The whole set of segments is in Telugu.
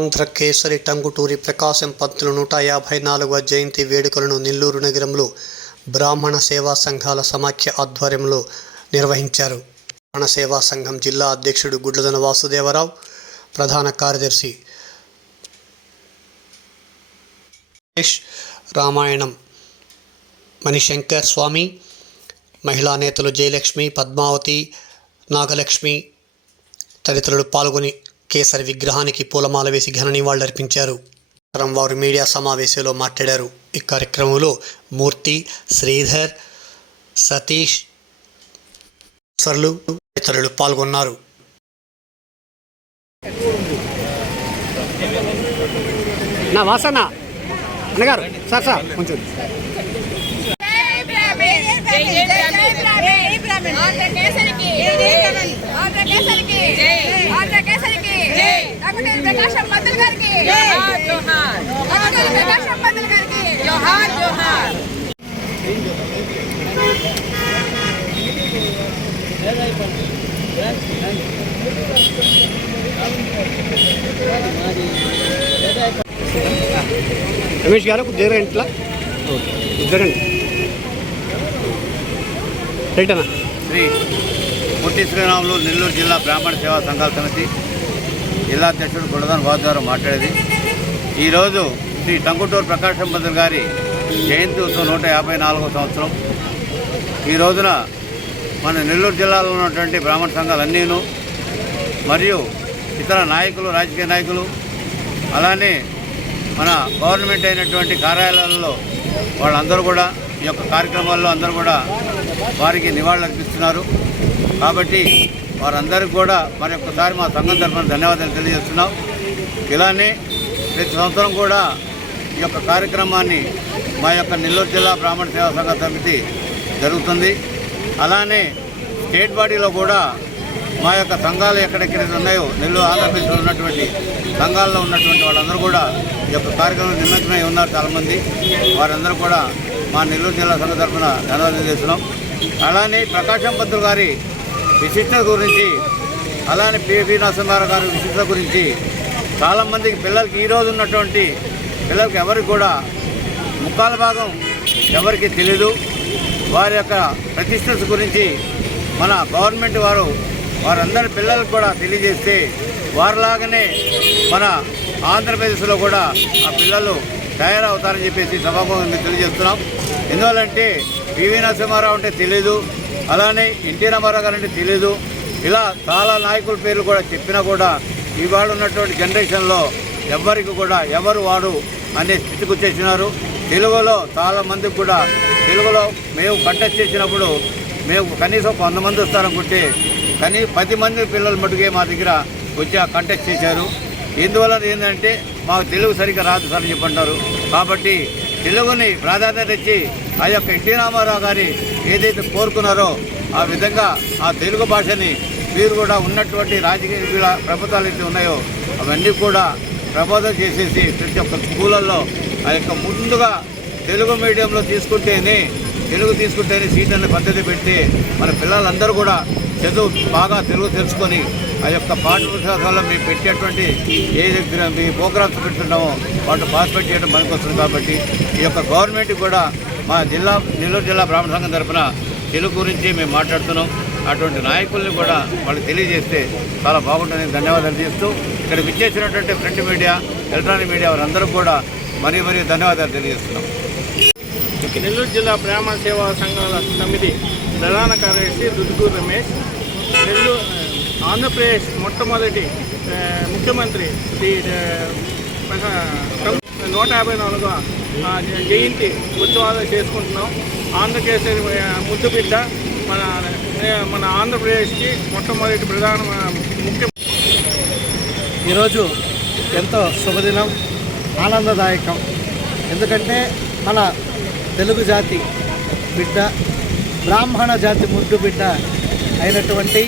ఆంధ్ర కేసరి టంగుటూరి ప్రకాశం పంతులు నూట యాభై నాలుగవ జయంతి వేడుకలను నెల్లూరు నగరంలో బ్రాహ్మణ సేవా సంఘాల సమాఖ్య ఆధ్వర్యంలో నిర్వహించారు. బ్రాహ్మణ సేవా సంఘం జిల్లా అధ్యక్షుడు గుడ్లదన వాసుదేవరావు ప్రధాన కార్యదర్శి రామాయణం మణిశంకర్ స్వామి మహిళా నేతలు జయలక్ష్మి పద్మావతి నాగలక్ష్మి తదితరులు పాల్గొని కేసరి విగ్రహానికి పూలమాల వేసి ఘన నివాళులర్పించారు అనంతరం వారు మీడియా సమావేశంలో మాట్లాడారు. ఈ కార్యక్రమంలో మూర్తి శ్రీధర్ సతీష్ సర్లు ఇతరులు పాల్గొన్నారు. నా వాసన. అన్నగారు సార్ సార్ కొంచెం. జై బ్రాహ్మణ్ జై ప్రకాశం పంతులు గారికి. ప్రకాశం పంతులు గారికి. జోహార్ జోహార్. రమేష్ గారు కొద్దిగా ఇంట్లో. ఇద్దరండి రైట్ అన్న? శ్రీ పొట్టి శ్రీరాములు నెల్లూరు జిల్లా బ్రాహ్మణ సేవా సంఘాల సమితి జిల్లా అధ్యక్షుడు గుణదాన్ బాబు మాట్లాడేది. ఈరోజు శ్రీ టంగుటూరు ప్రకాశం భద్ర గారి జయంతి ఉత్సవం నూట యాభై నాలుగో సంవత్సరం. ఈ రోజున మన నెల్లూరు జిల్లాలో ఉన్నటువంటి బ్రాహ్మణ సంఘాలన్నీను మరియు ఇతర నాయకులు రాజకీయ నాయకులు అలానే మన గవర్నమెంట్ అయినటువంటి కార్యాలయాల్లో వాళ్ళందరూ కూడా ఈ యొక్క కార్యక్రమాల్లో అందరూ కూడా వారికి నివాళులు అర్పిస్తున్నారు. కాబట్టి వారందరికీ కూడా మరి ఒక్కసారి మా సంఘం తరఫున ధన్యవాదాలు తెలియజేస్తున్నాం. ఇలానే ప్రతి సంవత్సరం కూడా ఈ యొక్క కార్యక్రమాన్ని మా యొక్క నెల్లూరు జిల్లా బ్రాహ్మణ సేవా సంఘ సమితి జరుగుతుంది. అలానే స్టేట్ బాడీలో కూడా మా యొక్క సంఘాలు ఎక్కడెక్కడ ఉన్నాయో నెల్లూరు ఆంధ్రప్రదేశ్లో ఉన్నటువంటి సంఘాల్లో ఉన్నటువంటి వాళ్ళందరూ కూడా ఈ యొక్క కార్యక్రమం నిమగ్నమై ఉన్నారు చాలామంది. వారందరూ కూడా మా నెల్లూరు జిల్లా సంఘ తరఫున ధన్యవాదాలు చేస్తున్నాం అలానే ప్రకాశం పంతులు గారి విశిష్ట గురించి అలానే పివి నరసింహారావు గారి విశిష్ట గురించి చాలామందికి పిల్లలకి ఈరోజు ఉన్నటువంటి పిల్లలకి ఎవరికి కూడా ముక్కాల భాగం ఎవరికి తెలీదు. వారి యొక్క ప్రతిష్టత గురించి మన గవర్నమెంట్ వారు వారందరి పిల్లలకు కూడా తెలియజేస్తే వారిలాగానే మన ఆంధ్రప్రదేశ్లో కూడా ఆ పిల్లలు తయారవుతారని చెప్పేసి సభాముఖంగా తెలియజేస్తున్నాం. ఎందువల్లంటే పివి నరసింహారావు అంటే తెలీదు. అలానే ఎన్టీ రామారావు గారు అంటే తెలీదు. ఇలా చాలా నాయకుల పేర్లు కూడా చెప్పినా కూడా ఇవాళ ఉన్నటువంటి జనరేషన్లో ఎవరికి కూడా ఎవరు వాడు అనే స్థితికి వచ్చేసినారు. తెలుగులో చాలామందికి కూడా తెలుగులో మేము కంటెస్ట్ చేసినప్పుడు మేము కనీసం వంద మంది వస్తారనుకుంటే కానీ పది మంది పిల్లలు మటుకే మా దగ్గర వచ్చి ఆ కంటెస్ట్ చేశారు. ఎందువల్ల ఏంటంటే మాకు తెలుగు సరిగ్గా రాదు సార్ అని చెప్పంటారు. కాబట్టి తెలుగుని ప్రాధాన్యత ఇచ్చి ఆ యొక్క ఎన్టీ రామారావు గారి ఏదైతే కోరుకున్నారో ఆ విధంగా ఆ తెలుగు భాషని మీరు కూడా ఉన్నటువంటి రాజకీయ ప్రభుత్వాలు అయితే ఉన్నాయో అవన్నీ కూడా ప్రబోధం చేసేసి ప్రతి ఒక్క స్కూళ్ళల్లో ఆ యొక్క ముందుగా తెలుగు మీడియంలో తీసుకుంటేనే తెలుగు తీసుకుంటేనే సీట్ అనే పద్ధతి పెట్టి మన పిల్లలందరూ కూడా చదువు బాగా తెలుగు తెలుసుకొని ఆ యొక్క పాఠ్యపుస్తకాల్లో మేము పెట్టేటువంటి ఏదైతే మీ ప్రోగ్రామ్స్ పెడుతున్నామో వాటిని పార్టిసిపేట్ చేయడం వస్తుంది కాబట్టి ఈ యొక్క గవర్నమెంట్ కూడా మా జిల్లా నెల్లూరు జిల్లా బ్రాహ్మణ సంఘం తరఫున తెలుగు గురించి మేము మాట్లాడుతున్నాం. అటువంటి నాయకుల్ని కూడా వాళ్ళకి తెలియజేస్తే చాలా బాగుంటుందని ధన్యవాదాలు చేస్తూ ఇక్కడ విచ్చేసినటువంటి ప్రింట్ మీడియా ఎలక్ట్రానిక్ మీడియా వారందరూ కూడా మరీ మరీ ధన్యవాదాలు తెలియజేస్తున్నాం. నెల్లూరు జిల్లా బ్రాహ్మణ సేవా సంఘాల సమితి ప్రధాన కార్యదర్శి దుద్దుగూరు రమేష్ నెల్లూరు ఆంధ్రప్రదేశ్ మొట్టమొదటి ముఖ్యమంత్రి శ్రీ నూట యాభై నాలుగవ జయంతి ఉత్సవాలు చేసుకుంటున్నాం. ఆంధ్రకేసరి ముద్దు బిడ్డ మన మన ఆంధ్రప్రదేశ్కి మొట్టమొదటి ప్రధాన ముఖ్య ఈరోజు ఎంతో శుభదినం ఆనందదాయకం. ఎందుకంటే మన తెలుగు జాతి బిడ్డ బ్రాహ్మణ జాతి ముద్దు బిడ్డ అయినటువంటి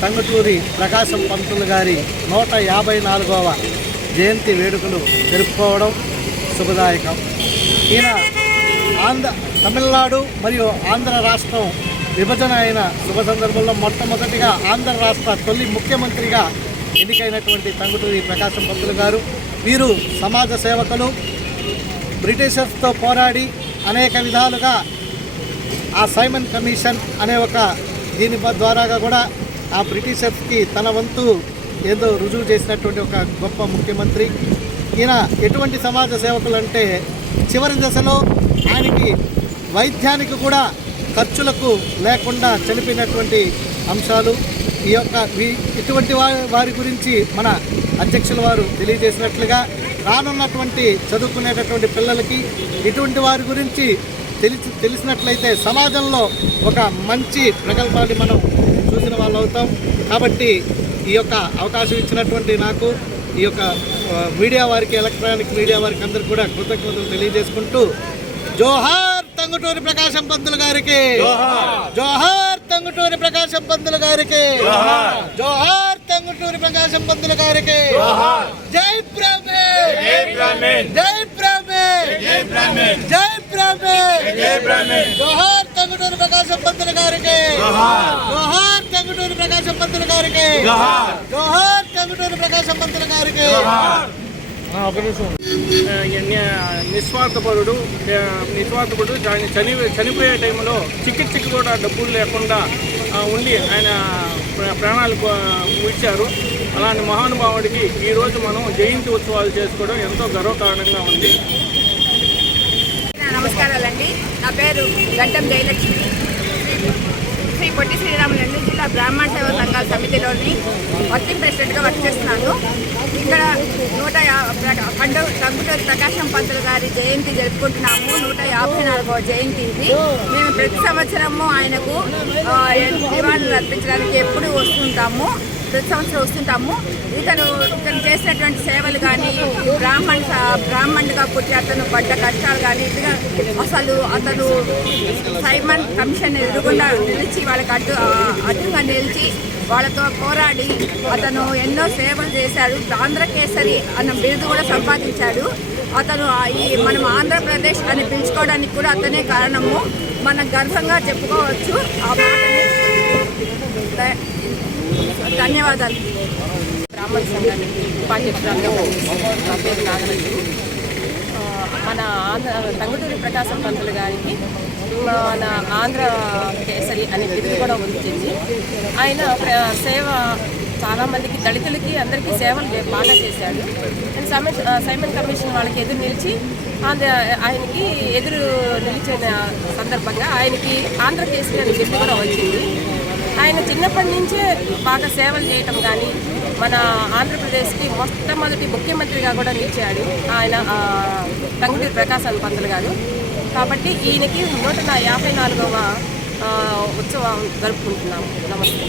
టంగుటూరి ప్రకాశం పంతులు గారి నూట యాభై నాలుగవ జయంతి వేడుకలు జరుపుకోవడం శుభదాయకం. ఈయన ఆంధ్ర తమిళనాడు మరియు ఆంధ్ర రాష్ట్రం విభజన అయిన శుభ సందర్భంలో మొట్టమొదటిగా ఆంధ్ర రాష్ట్ర తొలి ముఖ్యమంత్రిగా ఎన్నికైనటువంటి తంగుటూరి ప్రకాశం పంతులు గారు. వీరు సమాజ సేవకులు బ్రిటిషర్స్తో పోరాడి అనేక విధాలుగా ఆ సైమన్ కమిషన్ అనే ఒక దీని ప- ద్వారాగా కూడా ఆ బ్రిటిషర్స్కి తన వంతు ఏదో రుజువు చేసినటువంటి ఒక గొప్ప ముఖ్యమంత్రి. ఈయన ఎటువంటి సమాజ సేవకులు అంటే చివరి దశలో ఆయనకి వైద్యానికి కూడా ఖర్చులకు లేకుండా చనిపోయినటువంటి అంశాలు. ఈ యొక్క ఇటువంటి వారి వారి గురించి మన అధ్యక్షుల వారు తెలియజేసినట్లుగా రానున్నటువంటి చదువుకునేటటువంటి పిల్లలకి ఇటువంటి వారి గురించి తెలిసి తెలిసినట్లయితే సమాజంలో ఒక మంచి ప్రకల్పాన్ని మనం చూసిన వాళ్ళు అవుతాం కాబట్టి ఈ యొక్క అవకాశం ఇచ్చినటువంటి నాకు ఈ యొక్క మీడియా వారికి ఎలక్ట్రానిక్ మీడియా వారికి అందరికి కూడా కృతజ్ఞతలు తెలియజేసుకుంటూ జోహార్ తంగుటూరి ప్రకాశం పంతులు గారికి. జోహార్. తంగుటూరి ప్రకాశం పంతులు గారికి. జోహార్. తంగుటూరి ప్రకాశం పంతులు గారికి. జై బ్రాహ్మణ్. జై బ్రాహ్మణ్. జై బ్రాహ్మణ్. జోహార్ తంగుటూరి ప్రకాశం పంతులు గారికి. జోహార్. తంగుటూరి ప్రకాశం పంతులు గారికి. జోహార్. ప్రకాశం పంతులు గారికి. నిస్వార్థపరుడు నిస్వార్థపరుడు ఆయన చని చనిపోయే టైంలో చికిత్సకి కూడా డబ్బులు లేకుండా ఆ, ఉండి ఆయన ప్ర- ప్రాణాలు విడిచారు అలాంటి మహానుభావుడికి ఈరోజు మనం జయంతి ఉత్సవాలు చేసుకోవడం ఎంతో గర్వకారణంగా ఉంది. నమస్కారాలండి. నా పేరు గడ్డం జయలక్ష్మి. శ్రీ పొట్టి శ్రీరాములు నెల్లూరు జిల్లా బ్రాహ్మణ సేవ సంఘాల సమితిలోని వర్కింగ్ ప్రెసిడెంట్గా వర్క్ చేస్తున్నాను. ఇక్కడ నూట యా పండుగ కంప్యూటర్ ప్రకాశం పంతులు గారి జయంతి జరుపుకుంటున్నాము. నూట యాభై నాలుగవ జయంతి ఇది. మేము ప్రతి సంవత్సరము ఆయనకు నివాళులు అర్పించడానికి ఎప్పుడు వస్తుంటాము. ప్రతి సంవత్సరం వస్తుంటాము. ఇతను ఇతను చేసినటువంటి సేవలు కానీ బ్రాహ్మణ బ్రాహ్మణుడిగా పుట్టి అతను పడ్డ కష్టాలు కానీ ఇదిగా అసలు అతను సైమన్ కమిషన్ ఎదురుకుండా నిలిచి వాళ్ళకి అడ్డు అడ్డుగా నిలిచి వాళ్ళతో పోరాడి అతను ఎన్నో సేవలు చేశాడు. ఆంధ్రకేసరి అన్న బిరుదు కూడా సంపాదించాడు. అతను ఈ మనం ఆంధ్రప్రదేశ్ అని పిలుచుకోవడానికి కూడా అతనే కారణము. మనం గర్వంగా చెప్పుకోవచ్చు. ఆ మాటని ధన్యవాదాలు. బ్రాహ్మణ సంఘానికి ఉపాధ్యక్షురాలు పేరు మన ఆంధ్ర తంగుటూరి ప్రకాశం పంతులు గారికి మన ఆంధ్ర కేసరి అనే బిరుదు కూడా వచ్చింది. ఆయన సేవ చాలామందికి దళితులకి అందరికీ సేవలు బాగా చేశాడు. అండ్ సైమన్ సైమన్ కమిషన్ వాళ్ళకి ఎదురు నిలిచి ఆంధ్ర ఆయనకి ఎదురు నిలిచిన సందర్భంగా ఆయనకి ఆంధ్ర కేసరి అనే బిరుదు కూడా వచ్చింది. ఆయన చిన్నప్పటి నుంచే బాగా సేవలు చేయటం కానీ మన ఆంధ్రప్రదేశ్కి మొట్టమొదటి ముఖ్యమంత్రిగా కూడా నిలిచాడు ఆయన ఆ, ప్రకాశ్ పంతులు గారు. కాబట్టి ఈయనకి నూట యాభై నాలుగవ ఉత్సవం జరుపుకుంటున్నాము. నమస్తే.